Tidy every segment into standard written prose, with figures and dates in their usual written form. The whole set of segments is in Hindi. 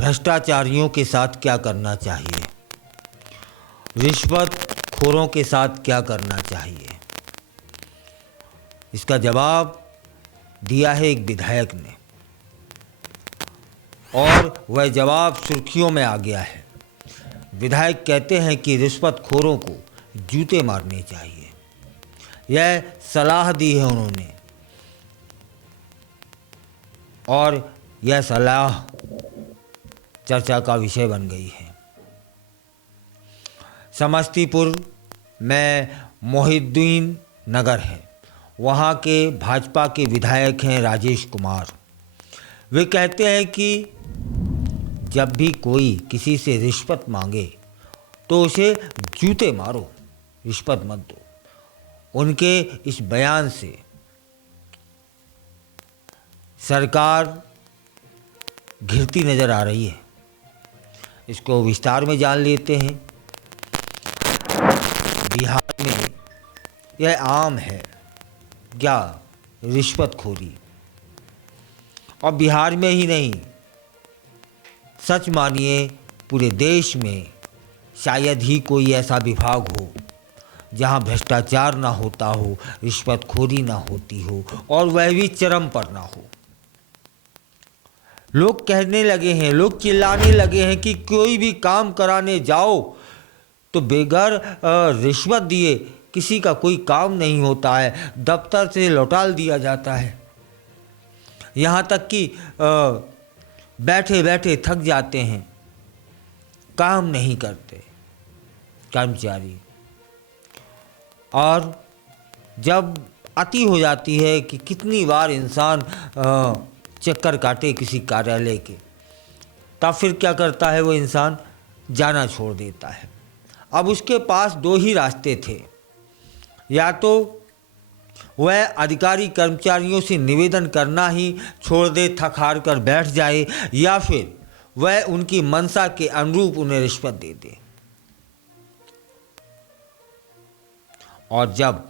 भ्रष्टाचारियों के साथ क्या करना चाहिए, रिश्वतखोरों के साथ क्या करना चाहिए, इसका जवाब दिया है एक विधायक ने, और वह जवाब सुर्खियों में आ गया है। विधायक कहते हैं कि रिश्वतखोरों को जूते मारने चाहिए। यह सलाह दी है उन्होंने, और यह सलाह चर्चा का विषय बन गई है। समस्तीपुर में मोहिउद्दीन नगर है, वहाँ के भाजपा के विधायक हैं राजेश कुमार। वे कहते हैं कि जब भी कोई किसी से रिश्वत मांगे तो उसे जूते मारो, रिश्वत मत दो। उनके इस बयान से सरकार घिरती नज़र आ रही है। इसको विस्तार में जान लेते हैं। बिहार में यह आम है क्या, रिश्वतखोरी। और बिहार में ही नहीं, सच मानिए पूरे देश में शायद ही कोई ऐसा विभाग हो जहां भ्रष्टाचार ना होता हो, रिश्वतखोरी ना होती हो, और वह भी चरम पर ना हो। लोग कहने लगे हैं, लोग चिल्लाने लगे हैं कि कोई भी काम कराने जाओ तो बेगर रिश्वत दिए किसी का कोई काम नहीं होता है, दफ्तर से लौटा दिया जाता है। यहाँ तक कि बैठे बैठे थक जाते हैं, काम नहीं करते कर्मचारी। और जब अति हो जाती है कि कितनी बार इंसान चक्कर काटे किसी कार्यालय के, तब फिर क्या करता है वो इंसान, जाना छोड़ देता है। अब उसके पास दो ही रास्ते थे, या तो वह अधिकारी कर्मचारियों से निवेदन करना ही छोड़ दे, थक हार कर बैठ जाए, या फिर वह उनकी मंशा के अनुरूप उन्हें रिश्वत दे दे। और जब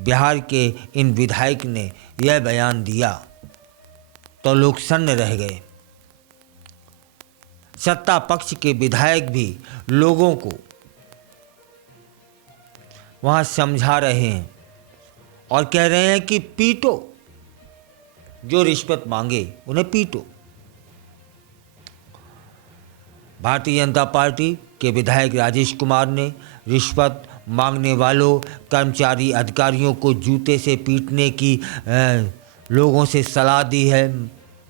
बिहार के इन विधायक ने यह बयान दिया तो लोग सन्न रह गए। सत्ता पक्ष के विधायक भी लोगों को वहां समझा रहे हैं और कह रहे हैं कि पीटो, जो रिश्वत मांगे उन्हें पीटो। भारतीय जनता पार्टी के विधायक राजेश कुमार ने रिश्वत मांगने वालों कर्मचारी अधिकारियों को जूते से पीटने की लोगों से सलाह दी है।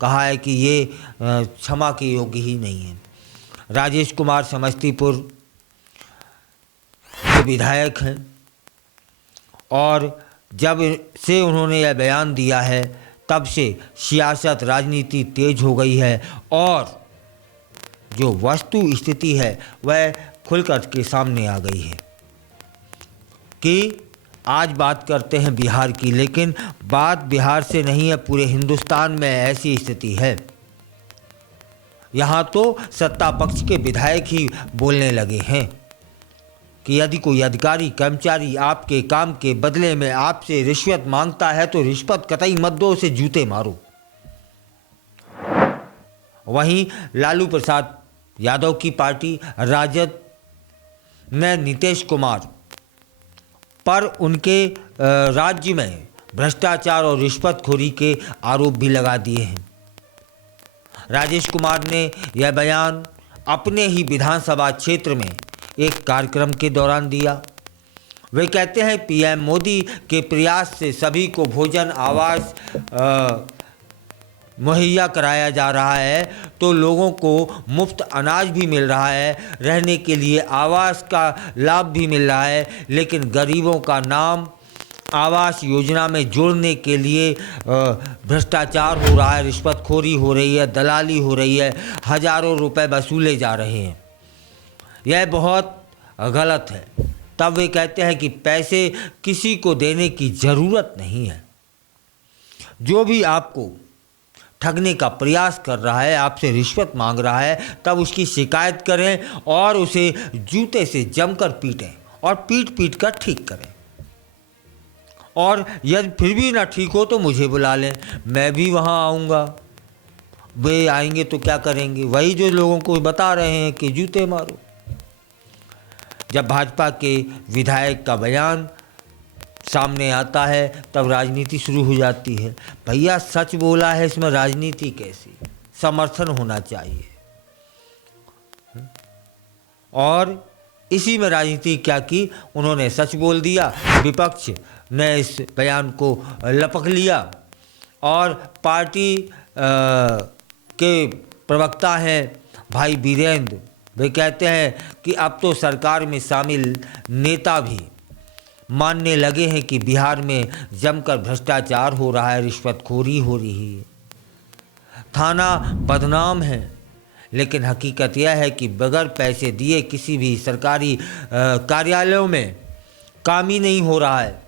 कहा है कि ये क्षमा के योग्य ही नहीं है। राजेश कुमार समस्तीपुर के विधायक हैं, और जब से उन्होंने यह बयान दिया है तब से सियासत राजनीति तेज हो गई है, और जो वस्तु स्थिति है वह खुलकर के सामने आ गई है। कि आज बात करते हैं बिहार की, लेकिन बात बिहार से नहीं है, पूरे हिंदुस्तान में ऐसी स्थिति है। यहाँ तो सत्ता पक्ष के विधायक ही बोलने लगे हैं कि यदि कोई अधिकारी कर्मचारी आपके काम के बदले में आपसे रिश्वत मांगता है तो रिश्वत कतई मत दो, उसे जूते मारो। वहीं लालू प्रसाद यादव की पार्टी राजद ने नीतीश कुमार पर उनके राज्य में भ्रष्टाचार और रिश्वतखोरी के आरोप भी लगा दिए हैं। राजेश कुमार ने यह बयान अपने ही विधानसभा क्षेत्र में एक कार्यक्रम के दौरान दिया। वे कहते हैं पीएम मोदी के प्रयास से सभी को भोजन आवास मुहैया कराया जा रहा है, तो लोगों को मुफ्त अनाज भी मिल रहा है, रहने के लिए आवास का लाभ भी मिल रहा है, लेकिन गरीबों का नाम आवास योजना में जोड़ने के लिए भ्रष्टाचार हो रहा है, रिश्वतखोरी हो रही है, दलाली हो रही है, हजारों रुपए वसूले जा रहे हैं। यह बहुत गलत है। तब वे कहते हैं कि पैसे किसी को देने की ज़रूरत नहीं है। जो भी आपको ठगने का प्रयास कर रहा है, आपसे रिश्वत मांग रहा है, तब उसकी शिकायत करें और उसे जूते से जमकर पीटें और पीट पीट कर ठीक करें। और यदि फिर भी ना ठीक हो तो मुझे बुला लें, मैं भी वहाँ आऊँगा वे आएंगे तो क्या करेंगे? वही जो लोगों को बता रहे हैं कि जूते मारो। जब भाजपा के विधायक का बयान सामने आता है तब राजनीति शुरू हो जाती है। भैया सच बोला है, इसमें राजनीति कैसी? समर्थन होना चाहिए। और इसी में राजनीति क्या की, उन्होंने सच बोल दिया, विपक्ष ने इस बयान को लपक लिया। और पार्टी के प्रवक्ता हैं भाई वीरेंद्र, वे कहते हैं कि अब तो सरकार में शामिल नेता भी मानने लगे हैं कि बिहार में जमकर भ्रष्टाचार हो रहा है, रिश्वतखोरी हो रही है। थाना बदनाम है, लेकिन हकीकत यह है कि बगैर पैसे दिए किसी भी सरकारी कार्यालयों में काम ही नहीं हो रहा है।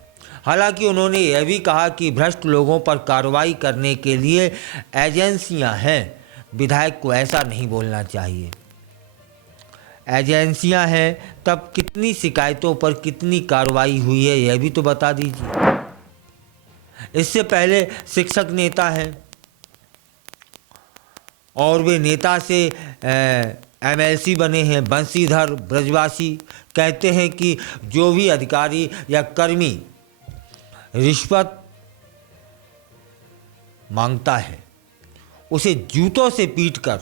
हालांकि उन्होंने यह भी कहा कि भ्रष्ट लोगों पर कार्रवाई करने के लिए एजेंसियां हैं। विधायक को ऐसा नहीं बोलना चाहिए। एजेंसियां हैं तब कितनी शिकायतों पर कितनी कार्रवाई हुई है यह भी तो बता दीजिए। इससे पहले शिक्षक नेता हैं और वे नेता से एमएलसी बने हैं। बंशीधर ब्रजवासी कहते हैं कि जो भी अधिकारी या कर्मी रिश्वत मांगता है उसे जूतों से पीटकर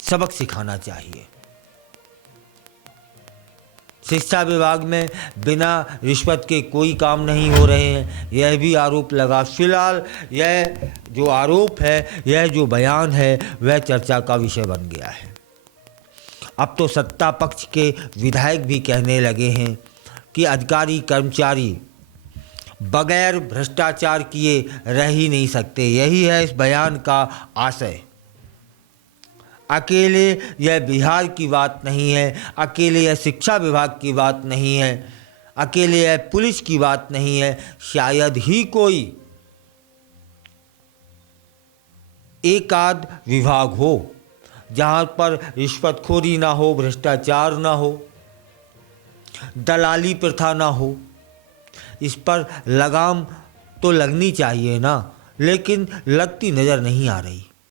सबक सिखाना चाहिए। शिक्षा विभाग में बिना रिश्वत के कोई काम नहीं हो रहे हैं, यह भी आरोप लगा। फिलहाल यह जो आरोप है, यह जो बयान है, वह चर्चा का विषय बन गया है। अब तो सत्ता पक्ष के विधायक भी कहने लगे हैं कि अधिकारी कर्मचारी बगैर भ्रष्टाचार किए रह ही नहीं सकते। यही है इस बयान का आशय। अकेले यह बिहार की बात नहीं है, अकेले यह शिक्षा विभाग की बात नहीं है, अकेले यह पुलिस की बात नहीं है। शायद ही कोई एक आध विभाग हो जहाँ पर रिश्वतखोरी ना हो, भ्रष्टाचार ना हो, दलाली प्रथा ना हो। इस पर लगाम तो लगनी चाहिए ना, लेकिन लगती नज़र नहीं आ रही।